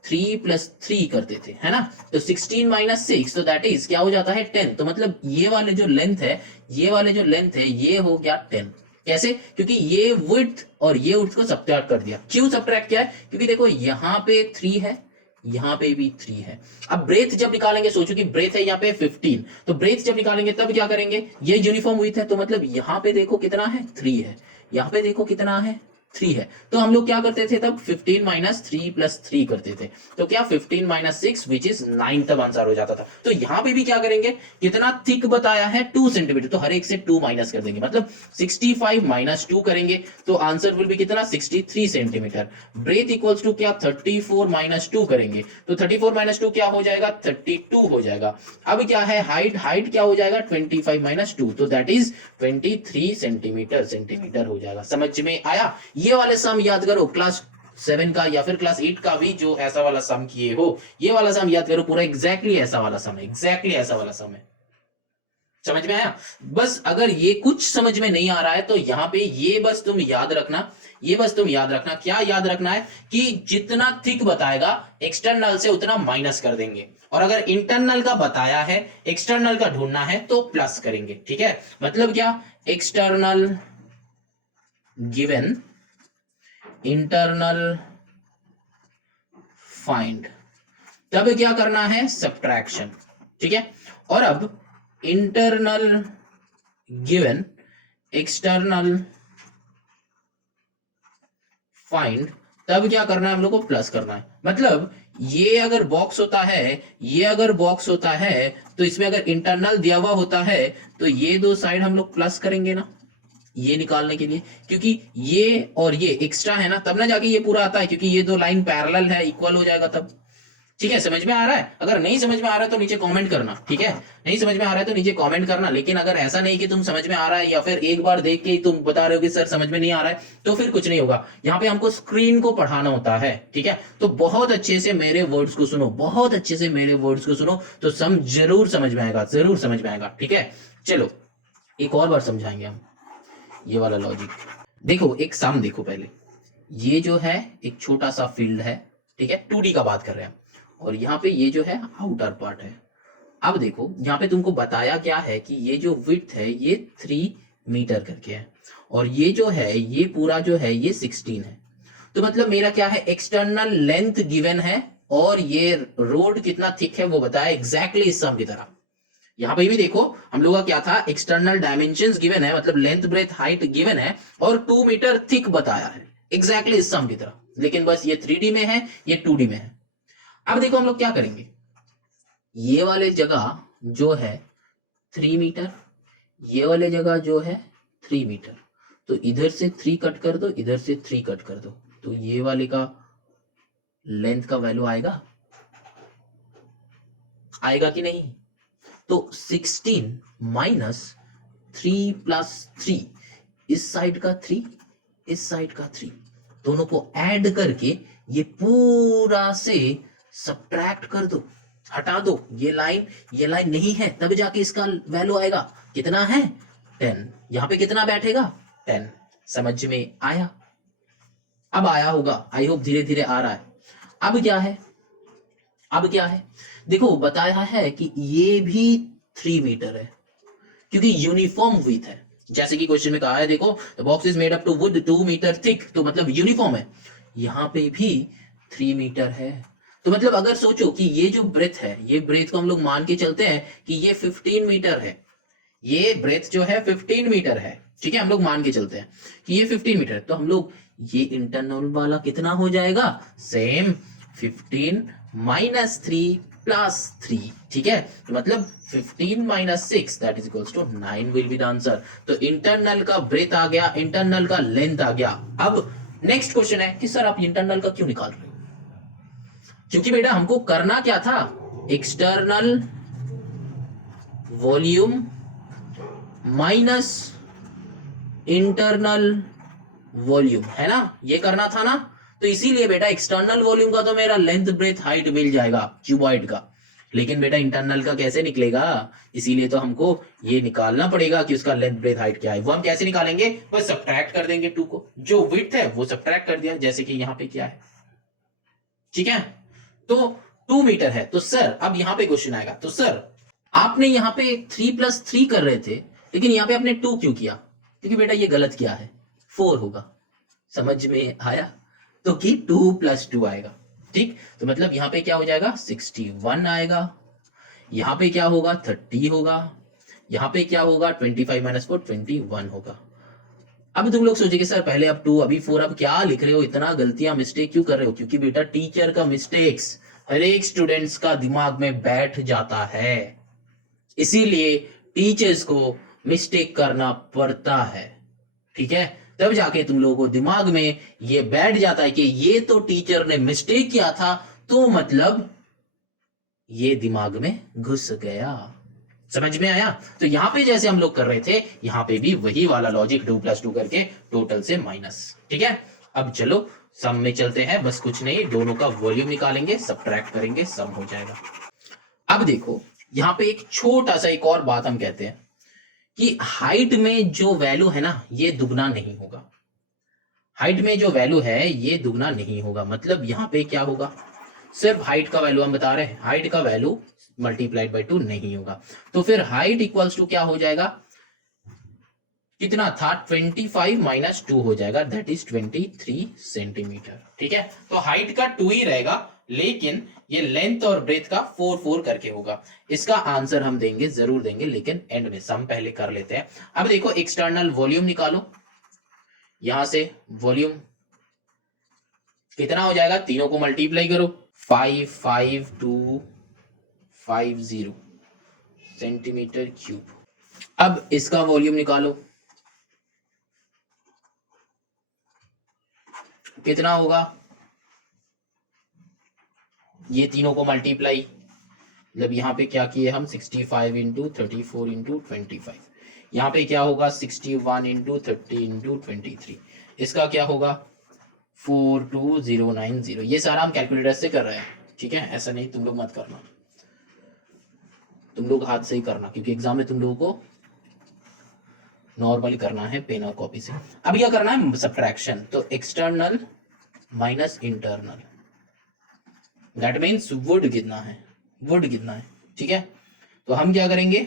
3 प्लस 3 करते थे, है ना। तो 16 माइनस 6 तो दैट इज क्या हो जाता है 10। तो मतलब ये वाले जो लेंथ है, ये वाले जो लेंथ है ये हो गया 10। कैसे, क्योंकि ये विड्थ और ये विड्थ को सब्ट्रैक्ट कर दिया। क्यों सब्ट्रैक्ट किया है, क्योंकि देखो यहाँ पे 3 है, यहाँ पे भी 3 है। अब ब्रेथ जब निकालेंगे, सोचो कि ब्रेथ है यहाँ पे 15, तो ब्रेथ जब निकालेंगे तब क्या करेंगे, ये यूनिफॉर्म विड्थ है, तो मतलब यहाँ पे देखो कितना है 3 है, यहाँ पे देखो कितना है 3 है, तो हम लोग क्या करते थे तब 15 माइनस 3 प्लस 3 करते थे, तो क्या 15 माइनस 6 विच इज 9 तब आंसर हो जाता था। तो यहाँ पे भी क्या करेंगे, कितना थिक बताया है 2 सेंटीमीटर, तो हर एक से 2 माइनस कर देंगे, मतलब 65 माइनस 2 करेंगे तो आंसर विल बी कितना 63 सेंटीमीटर। ब्रेथ इक्वल्स टू क्या 34 माइनस 2 करेंगे, तो 34 माइनस 2 क्या हो जाएगा 32 हो जाएगा। अब क्या है हाइट, हाइट क्या हो जाएगा 25 माइनस 2, तो दैट इज 23 सेंटीमीटर हो जाएगा। समझ में आया। ये वाले सम याद करो, क्लास 7 का या फिर क्लास 8 का भी जो ऐसा वाला सम किए हो, ये वाला सम याद करो, पूरा एग्जैक्टली ऐसा वाला सम है, एग्जैक्टली ऐसा वाला सम है। समझ में आया। बस अगर ये कुछ समझ में नहीं आ रहा है तो यहां पे ये बस तुम याद रखना, ये बस तुम याद रखना, क्या याद रखना है कि जितना थिक बताएगा एक्सटर्नल से उतना माइनस कर देंगे, और अगर इंटरनल का बताया है एक्सटर्नल का ढूंढना है तो प्लस करेंगे, ठीक है। मतलब क्या, एक्सटर्नल गिवन, इंटरनल फाइंड, तब क्या करना है सब्ट्रैक्शन, ठीक है। और अब इंटरनल गिवन, एक्सटर्नल फाइंड, तब क्या करना है हम लोग को प्लस करना है। मतलब ये अगर बॉक्स होता है, ये अगर बॉक्स होता है, तो इसमें अगर इंटरनल दिया हुआ होता है तो ये दो साइड हम लोग प्लस करेंगे ना, ये निकालने के लिए, क्योंकि ये और ये एक्स्ट्रा है ना, तब ना जाके ये पूरा आता है, क्योंकि ये दो लाइन पैरेलल है, इक्वल हो जाएगा तब। ठीक है, समझ में आ रहा है। अगर नहीं समझ में आ रहा है तो नीचे कमेंट करना, ठीक है, नहीं समझ में आ रहा है तो नीचे कमेंट करना। लेकिन अगर ऐसा नहीं कि तुम समझ में आ रहा है या फिर एक बार देख के तुम बता रहे हो कि सर समझ में नहीं आ रहा है, तो फिर कुछ नहीं होगा। यहाँ पे हमको स्क्रीन को पढ़ाना होता है, ठीक है। तो बहुत अच्छे से मेरे वर्ड्स को सुनो, बहुत अच्छे से मेरे वर्ड्स को सुनो, तो जरूर समझ में आएगा, जरूर समझ में आएगा, ठीक है। चलो एक और बार समझाएंगे हम ये वाला लॉजिक। देखो एक सम देखो पहले, ये जो है एक छोटा सा फील्ड है, ठीक है, 2D का बात कर रहे हैं, और यहाँ पे ये जो है आउटर पार्ट है। अब देखो यहाँ पे तुमको बताया क्या है कि ये जो विड्थ है ये 3 मीटर करके है, और ये जो है ये पूरा जो है ये 16 है। तो मतलब मेरा क्या है, एक्सटर्नल लेंथ गिवन है और ये रोड कितना थिक है वो बताया एग्जैक्टली इस सम की तरह। यहाँ पे भी देखो हम लोग का क्या था, एक्सटर्नल डायमेंशंस गिवन है, मतलब लेंथ ब्रेथ हाइट गिवन है और 2 मीटर थिक बताया है एग्जैक्टली इस सम की तरह। लेकिन बस ये 3D में है, ये 2D में है। अब देखो हम लोग क्या करेंगे, ये वाले जगह जो है 3 मीटर, ये वाले जगह जो है 3 मीटर, तो इधर से 3 कट कर दो, इधर से 3 कट कर दो, तो ये वाले का लेंथ का वैल्यू आएगा, आएगा कि नहीं। तो 16 माइनस 3 प्लस 3, इस साइड का 3, इस साइड का 3, दोनों को ऐड करके ये पूरा से सब्ट्रैक्ट कर दो, हटा दो। ये लाइन नहीं है, तब जाके इसका वैल्यू आएगा, कितना है 10। यहां पे कितना बैठेगा 10। समझ में आया, अब आया होगा, आई होप धीरे धीरे आ रहा है। अब क्या है, अब क्या है, देखो बताया है कि ये भी 3 मीटर है, क्योंकि यूनिफॉर्म विड्थ है। जैसे कि क्वेश्चन में कहा है, देखो the box is made up to wood 2 metre thick, तो मतलब यूनिफॉर्म है। यहां पे भी 3 मीटर है, तो मतलब अगर सोचो कि ये जो ब्रेथ है, ये ब्रेथ को हम लोग मान के चलते हैं कि ये 15 मीटर है, ये ब्रेथ जो है 15 मीटर है, ठीक है, हम लोग मान के चलते हैं कि ये 15 मीटर, तो हम लोग ये इंटरनल वाला कितना हो जाएगा, सेम 15 माइनस 3 प्लस 3, ठीक है, तो मतलब 15 minus 6 that is equals to 9 will be the answer. तो इंटरनल का ब्रेथ आ गया, इंटरनल का लेंथ आ गया। अब नेक्स्ट क्वेश्चन है कि सर आप इंटरनल का क्यों निकाल रहे हो, क्योंकि बेटा हमको करना क्या था, external volume minus internal volume, है ना, ये करना था ना। तो इसीलिए बेटा एक्सटर्नल वॉल्यूम का तो मेरा लेंथ ब्रेथ हाइट मिल जाएगा क्यूबॉइड का, लेकिन बेटा इंटरनल का कैसे निकलेगा, इसीलिए तो हमको ये निकालना पड़ेगा कि उसका लेंथ ब्रेथ हाइट क्या है। वो हम कैसे निकालेंगे, बस सब्ट्रैक्ट कर देंगे 2 को, जो विड्थ है वो सब्ट्रैक्ट कर दिया, जैसे कि यहाँ पे क्या है, ठीक है, तो 2 मीटर है। तो सर अब यहाँ पे क्वेश्चन आएगा, तो सर आपने यहाँ पे 3 प्लस 3 कर रहे थे, लेकिन यहाँ पे आपने 2 क्यों किया, क्योंकि बेटा ये गलत किया है, 4 होगा, समझ में आया, तो कि 2 प्लस 2 आएगा, ठीक, तो मतलब यहाँ पे क्या हो जाएगा 61 आएगा, यहाँ पे क्या होगा 30 होगा, यहाँ पे क्या होगा 25 माइनस 4 21 होगा। अब तुम लोग सोचेंगे सर पहले अब 2 अभी 4, अब क्या लिख रहे हो, इतना गलतियां मिस्टेक क्यों कर रहे हो, क्योंकि बेटा टीचर का मिस्टेक्स हर एक स्टूडेंट्स का दिमाग में बैठ जाता है, इसीलिए टीचर्स को मिस्टेक करना पड़ता है, ठीक है, तब जाके तुम लोगों को दिमाग में ये बैठ जाता है कि ये तो टीचर ने मिस्टेक किया था, तो मतलब ये दिमाग में घुस गया, समझ में आया। तो यहां पे जैसे हम लोग कर रहे थे, यहां पे भी वही वाला लॉजिक 2 प्लस 2 करके टोटल से माइनस, ठीक है। अब चलो सम में चलते हैं, बस कुछ नहीं, दोनों का वॉल्यूम निकालेंगे, सब्ट्रैक्ट करेंगे, सम हो जाएगा। अब देखो यहां पे एक छोटा सा एक और बात हम कहते हैं कि हाइट में जो वैल्यू है ना, ये दुगना नहीं होगा, हाइट में जो वैल्यू है ये दुगना नहीं होगा, मतलब यहां पे क्या होगा, सिर्फ हाइट का वैल्यू हम बता रहे हैं, हाइट का वैल्यू मल्टीप्लाइड बाय 2 नहीं होगा, तो फिर हाइट इक्वल्स टू क्या हो जाएगा, कितना था 25 माइनस 2 हो जाएगा, दैट इज 23 सेंटीमीटर, ठीक है। तो हाइट का 2 ही रहेगा, लेकिन ये लेंथ और ब्रेथ का 4 करके होगा। इसका आंसर हम देंगे, जरूर देंगे, लेकिन एंड में, सम पहले कर लेते हैं। अब देखो एक्सटर्नल वॉल्यूम निकालो, यहां से वॉल्यूम कितना हो जाएगा, तीनों को मल्टीप्लाई करो, 55250 सेंटीमीटर क्यूब। अब इसका वॉल्यूम निकालो, कितना होगा, ये तीनों को मल्टीप्लाई, मतलब यहाँ पे क्या किए हम 65 इंटू 34 इंटू 25, यहाँ पे क्या होगा 61 इंटू 30 इंटू 23, इसका क्या होगा 42090। ये सारा हम कैलकुलेटर से कर रहे हैं, ठीक है, ऐसा नहीं तुम लोग मत करना, तुम लोग हाथ से ही करना, क्योंकि एग्जाम में तुम लोगों को नॉर्मली करना है पेन और कॉपी से। अब क्या करना है, सब्ट्रैक्शन, तो external minus internal, that means would कितना है, वुड कितना है, ठीक है, तो हम क्या करेंगे,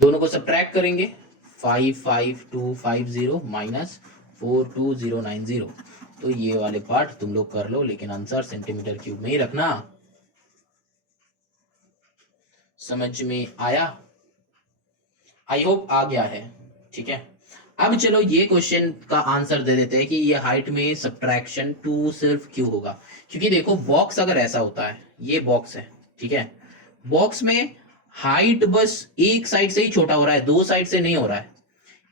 दोनों को सब्ट्रैक्ट करेंगे, 55250 माइनस 42090, तो ये वाले पार्ट तुम लोग कर लो, लेकिन आंसर सेंटीमीटर क्यूब में ही रखना, समझ में आया, आई होप आ गया है, ठीक है। अब चलो ये क्वेश्चन का आंसर दे देते हैं कि ये हाइट में सब्ट्रैक्शन 2 सिर्फ क्यों होगा, क्योंकि देखो बॉक्स अगर ऐसा होता है, ये बॉक्स है, ठीक है, बॉक्स में हाइट बस एक साइड से ही छोटा हो रहा है, 2 साइड से नहीं हो रहा है,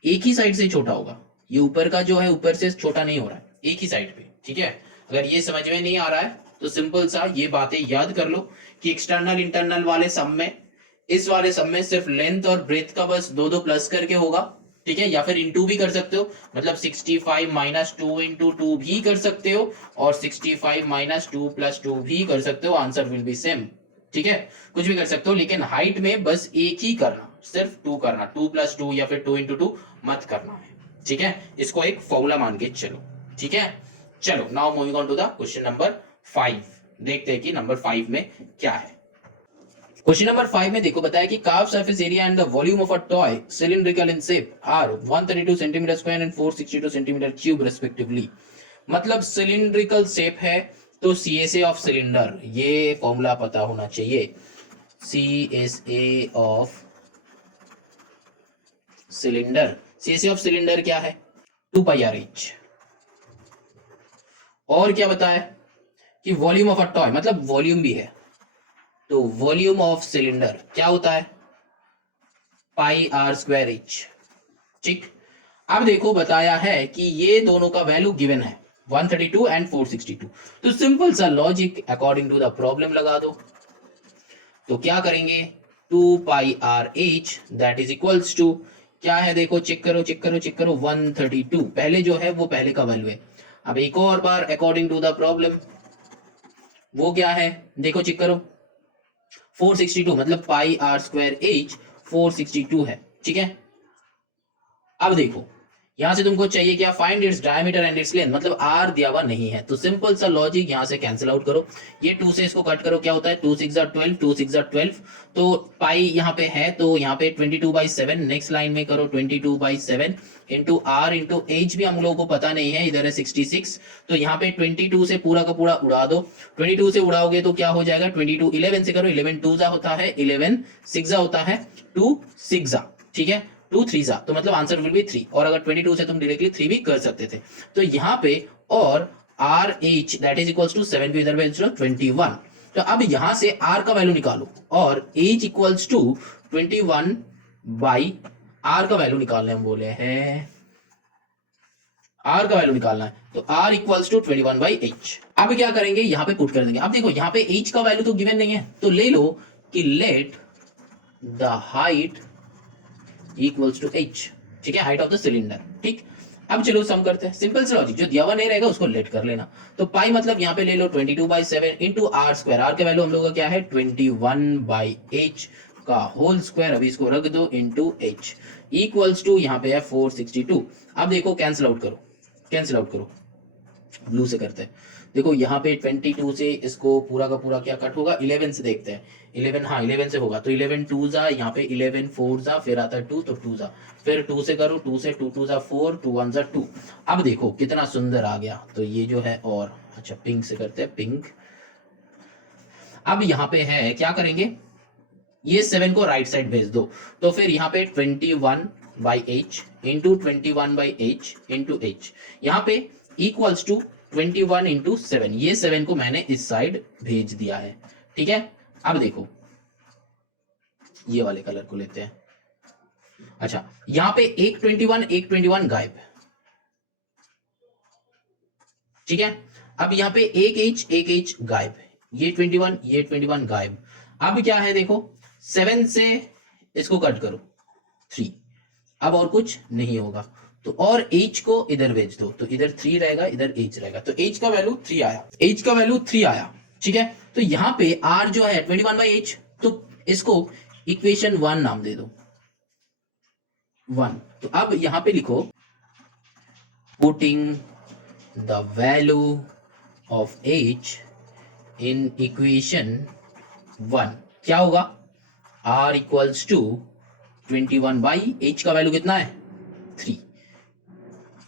एक ही साइड से छोटा होगा, ये ऊपर का जो है ऊपर से छोटा नहीं हो रहा है, एक ही साइड पे, ठीक है। अगर ये समझ में नहीं आ रहा है तो सिंपल सा ये बातें याद कर लो कि एक्सटर्नल इंटरनल वाले सम में, इस वाले सम में सिर्फ लेंथ और ब्रेथ का बस 2 प्लस करके होगा, ठीक है, या फिर इंटू भी कर सकते हो, मतलब 65 माइनस 2 इंटू 2 भी कर सकते हो, और 65 माइनस 2 प्लस 2 भी कर सकते हो, आंसर विल बी सेम, ठीक है, कुछ भी कर सकते हो, लेकिन हाइट में बस एक ही करना, सिर्फ 2 करना, 2 प्लस 2 या फिर 2 इंटू 2 मत करना है, ठीक है, इसको एक फॉर्मूला मान के चलो, ठीक है। चलो now moving on to the question number 5, देखते हैं कि नंबर 5 में क्या है। क्वेश्चन नंबर 5 में देखो बताया कि curve surface area and the volume of a toy cylindrical in shape are 132 centimetre square and 462 centimetre cube respectively, मतलब सिलिंड्रिकल शेप है तो CSA ऑफ सिलेंडर, ये फॉर्मूला पता होना चाहिए, CSA of cylinder, CSA of cylinder क्या है 2 pi R H. और क्या बताया कि वॉल्यूम ऑफ अ टॉय, मतलब वॉल्यूम भी है, तो वॉल्यूम ऑफ सिलेंडर क्या होता है पाई आर स्क्वायर एच। ठीक, अब देखो बताया है कि ये दोनों का वैल्यू गिवन है 132 एंड 462, तो सिंपल सा logic according to the problem लगा दो। तो क्या करेंगे 2 pi R H that is equals to क्या है, देखो चेक करो चेक करो चेक करो 132 पहले जो है वो पहले का वैल्यू है। अब एक और बार अकॉर्डिंग टू द प्रॉब्लम वो क्या है देखो चेक करो 462 मतलब पाई आर स्क्वायर एच 462 है। ठीक है, अब देखो यहां से तुमको चाहिए क्या find its diameter and its length, मतलब आर दिया हुआ नहीं है, तो सिंपल सा लॉजिक यहां से कैंसिल आउट करो, ये 2 से इसको कट करो क्या होता है 2 6 12 2 6 12, तो पाई यहाँ पे है तो यहाँ पे 22/7, नेक्स्ट लाइन में करो 22/7 इंटू आर इंटू एच भी हम लोगों को पता नहीं है, इधर है 66, तो यहाँ पे 22 से पूरा का पूरा उड़ा दो, 22 से उड़ाओगे तो क्या हो जाएगा 22 11 से करो 11 2 होता है 11 6 होता है 2 6, ठीक है 2 3 तो मतलब आंसर विल बी 3, और अगर 22 से तुम डायरेक्टली 3 भी कर सकते थे, तो यहाँ पे और r H that is equals to 7 को इधर भेज दो 21, तो अब यहां से आर का वैल्यू निकालो और h equals to 21 by r का वैल्यू निकालने हम बोले हैं, आर का वैल्यू निकालना है, तो r equals to 21 by h. अब क्या करेंगे यहाँ पे पुट कर देंगे, अब देखो यहाँ पे एच का वैल्यू तो गिवन नहीं है, तो ले लो कि let the height equals to h, ठीक है हाइट ऑफ द सिलेंडर। ठीक, अब चलो सम करते हैं, सिंपल सा लॉजिक, जो दिया हुआ नहीं रहेगा उसको लेट कर लेना, तो पाई मतलब यहाँ पे ले लो 22/7 इंटू आर स्क्वायर, आर के वैल्यू हम लोग का क्या है 21/h का होल स्क्वायर, अभी इसको रख दो इंटू एच इक्वल्स टू यहाँ पे है 462। अब देखो कैंसिल आउट करो, कैंसिल आउट करो, ब्लू से करते हैं, देखो यहाँ पे 22 से इसको पूरा का पूरा क्या कट होगा 11 से देखते हैं, 11 हाँ 11 से होगा, तो 11 2 यहाँ पे 11 4 फिर आता है 2 तो 2 फिर 2 से करो 2 से 2 2 4 2 1 2। अब देखो कितना सुंदर आ गया, तो ये जो है और अच्छा पिंक से करते हैं पिंक। अब यहाँ पे है क्या करेंगे ये 7 को राइट साइड भेज दो, तो फिर यहाँ पे 21/h into 21/h into h यहाँ पे इक्वल्स टू 21 इंटू 7, ये 7 को मैंने इस साइड भेज दिया है। ठीक है, अब देखो ये वाले कलर को लेते हैं, अच्छा यहां पे एक 21 गायब, ठीक है, अब यहां पे एक एच गायब, ये 21 गायब। अब क्या है देखो 7 से इसको कट करो 3, अब और कुछ नहीं होगा, तो और h को इधर भेज दो, तो इधर 3 रहेगा इधर h रहेगा, तो h का वैल्यू 3 आया, h का वैल्यू 3 आया। ठीक है, तो यहाँ पे r जो है 21/h, तो इसको इक्वेशन 1 नाम दे दो 1, तो अब यहां पे लिखो putting the value of h in equation 1 क्या होगा r इक्वल्स टू 21/h का वैल्यू कितना है 3,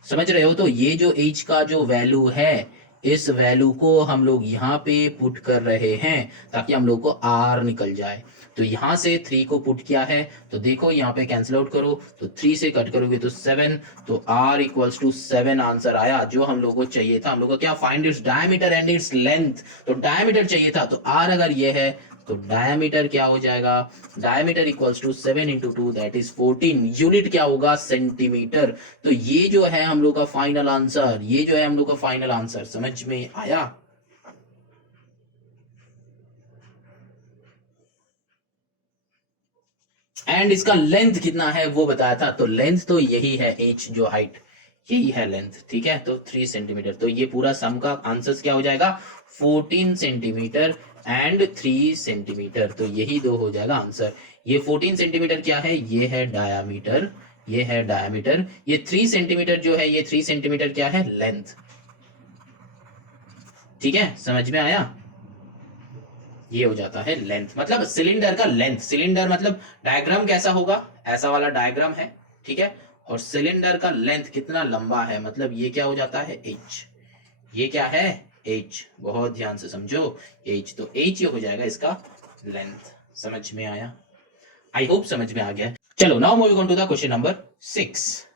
समझ रहे हो, तो ये जो h का जो वैल्यू है इस वैल्यू को हम लोग यहाँ पे पुट कर रहे हैं ताकि हम लोग को r निकल जाए, तो यहां से 3 को पुट किया है, तो देखो यहाँ पे कैंसिल आउट करो, तो 3 से कट करोगे तो 7, तो r इक्वल्स टू 7 आंसर आया जो हम लोग को चाहिए था। हम लोग को क्या find its diameter and its length, तो डायमीटर चाहिए था, तो r अगर ये है तो डायमीटर क्या हो जाएगा, diameter equals to 7 into 2 that is 14, unit क्या होगा सेंटीमीटर। तो ये जो है हम लोग का फाइनल आंसर, ये जो है हम लोग का फाइनल आंसर, समझ में आया। एंड इसका लेंथ कितना है वो बताया था, तो लेंथ तो यही है h जो हाइट यही है लेंथ, ठीक है, तो 3 सेंटीमीटर, तो ये पूरा सम का आंसर क्या हो जाएगा 14 सेंटीमीटर एंड 3 सेंटीमीटर, तो यही दो हो जाएगा आंसर। ये 14 सेंटीमीटर क्या है, ये है डायामीटर, ये है डायामीटर, ये 3 सेंटीमीटर जो है, ये 3 सेंटीमीटर क्या है लेंथ। ठीक है, समझ में आया, ये हो जाता है लेंथ, मतलब सिलेंडर का लेंथ, सिलेंडर मतलब डायग्राम कैसा होगा ऐसा वाला डायग्राम है, ठीक है, और सिलेंडर का लेंथ कितना लंबा है, मतलब ये क्या हो जाता है h, ये क्या है h, बहुत ध्यान से समझो h, तो h ये हो जाएगा इसका लेंथ। समझ में आया, आई होप समझ में आ गया। चलो now moving on to the question number 6.